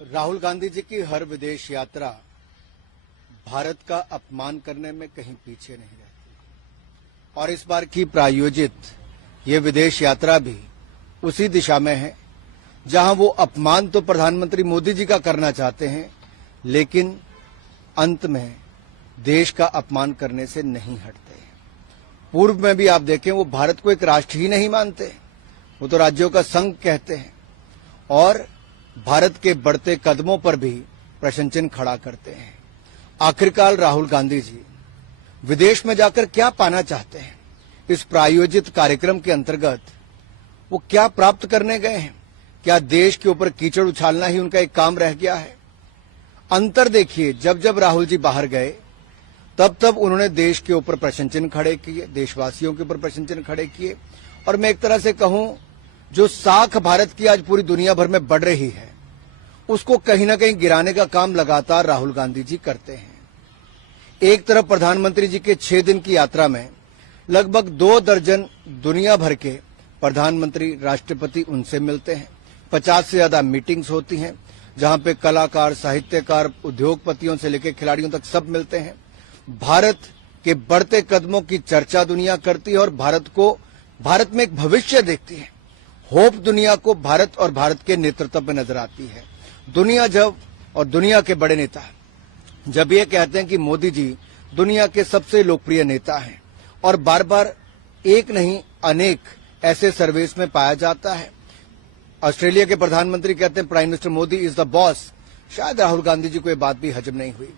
राहुल गांधी जी की हर विदेश यात्रा भारत का अपमान करने में कहीं पीछे नहीं रहती और इस बार की प्रायोजित ये विदेश यात्रा भी उसी दिशा में है जहां वो अपमान तो प्रधानमंत्री मोदी जी का करना चाहते हैं, लेकिन अंत में देश का अपमान करने से नहीं हटते। पूर्व में भी आप देखें, वो भारत को एक राष्ट्र ही नहीं मानते, वो तो राज्यों का संघ कहते हैं और भारत के बढ़ते कदमों पर भी प्रश्न चिन्ह खड़ा करते हैं। आखिरकार राहुल गांधी जी विदेश में जाकर क्या पाना चाहते हैं? इस प्रायोजित कार्यक्रम के अंतर्गत वो क्या प्राप्त करने गए हैं? क्या देश के ऊपर कीचड़ उछालना ही उनका एक काम रह गया है? अंतर देखिए, जब जब राहुल जी बाहर गए तब तब उन्होंने देश के ऊपर प्रश्न चिन्ह खड़े किए, देशवासियों के ऊपर प्रश्न चिन्ह खड़े किए और मैं एक तरह से कहूं, जो साख भारत की आज पूरी दुनिया भर में बढ़ रही है उसको कहीं ना कहीं गिराने का काम लगातार राहुल गांधी जी करते हैं। एक तरफ प्रधानमंत्री जी के 6 दिन की यात्रा में लगभग 2 दर्जन दुनिया भर के प्रधानमंत्री, राष्ट्रपति उनसे मिलते हैं। 50 से ज्यादा मीटिंग्स होती हैं जहां पे कलाकार, साहित्यकार, उद्योगपतियों से लेकर खिलाड़ियों तक सब मिलते हैं। भारत के बढ़ते कदमों की चर्चा दुनिया करती है और भारत में एक भविष्य देखती है। होप दुनिया को भारत और भारत के नेतृत्व में नजर आती है। दुनिया के बड़े नेता जब ये कहते हैं कि मोदी जी दुनिया के सबसे लोकप्रिय नेता हैं और बार बार एक नहीं अनेक ऐसे सर्वेस में पाया जाता है। ऑस्ट्रेलिया के प्रधानमंत्री कहते हैं prime minister Modi is the boss. शायद राहुल गांधी जी को यह बात भी हजम नहीं हुई।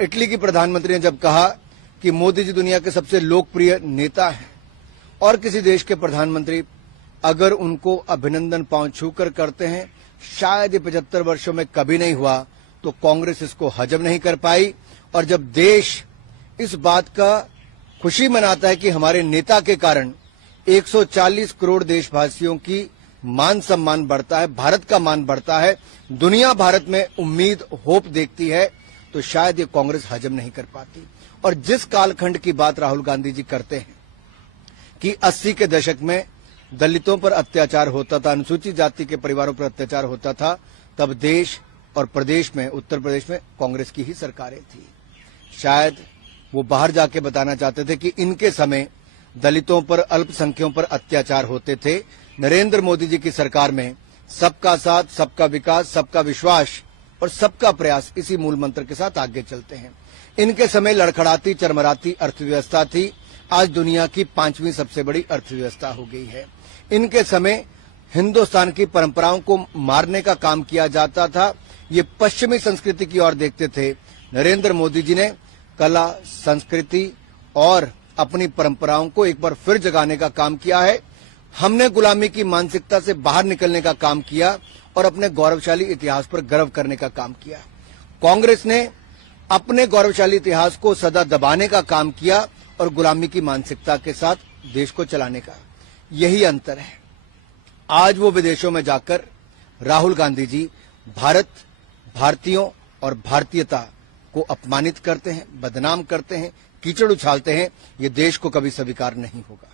इटली की प्रधानमंत्री ने जब कहा कि मोदी जी दुनिया के सबसे लोकप्रिय नेता हैं और किसी देश के प्रधानमंत्री अगर उनको अभिनंदन पांव छूकर करते हैं, शायद ये 75 वर्षों में कभी नहीं हुआ, तो कांग्रेस इसको हजम नहीं कर पाई। और जब देश इस बात का खुशी मनाता है कि हमारे नेता के कारण 140 करोड़ देशवासियों की मान सम्मान बढ़ता है, भारत का मान बढ़ता है, दुनिया भारत में उम्मीद, होप देखती है, तो शायद ये कांग्रेस हजम नहीं कर पाती। और जिस कालखंड की बात राहुल गांधी जी करते हैं कि 80 के दशक में दलितों पर अत्याचार होता था, अनुसूचित जाति के परिवारों पर अत्याचार होता था, तब देश और प्रदेश में, उत्तर प्रदेश में कांग्रेस की ही सरकारें थी। शायद वो बाहर जाके बताना चाहते थे कि इनके समय दलितों पर, अल्पसंख्यकों पर अत्याचार होते थे। नरेंद्र मोदी जी की सरकार में सबका साथ, सबका विकास, सबका विश्वास और सबका प्रयास, इसी मूल मंत्र के साथ आगे चलते हैं। इनके समय लड़खड़ाती, चरमराती अर्थव्यवस्था थी, आज दुनिया की 5वीं सबसे बड़ी अर्थव्यवस्था हो गई है। इनके समय हिंदुस्तान की परंपराओं को मारने का काम किया जाता था, ये पश्चिमी संस्कृति की ओर देखते थे। नरेंद्र मोदी जी ने कला, संस्कृति और अपनी परंपराओं को एक बार फिर जगाने का काम किया है। हमने गुलामी की मानसिकता से बाहर निकलने का काम किया और अपने गौरवशाली इतिहास पर गर्व करने का काम किया। कांग्रेस ने अपने गौरवशाली इतिहास को सदा दबाने का काम किया और गुलामी की मानसिकता के साथ देश को चलाने का। यही अंतर है। आज वो विदेशों में जाकर राहुल गांधी जी भारत, भारतीयों और भारतीयता को अपमानित करते हैं, बदनाम करते हैं, कीचड़ उछालते हैं। ये देश को कभी स्वीकार नहीं होगा।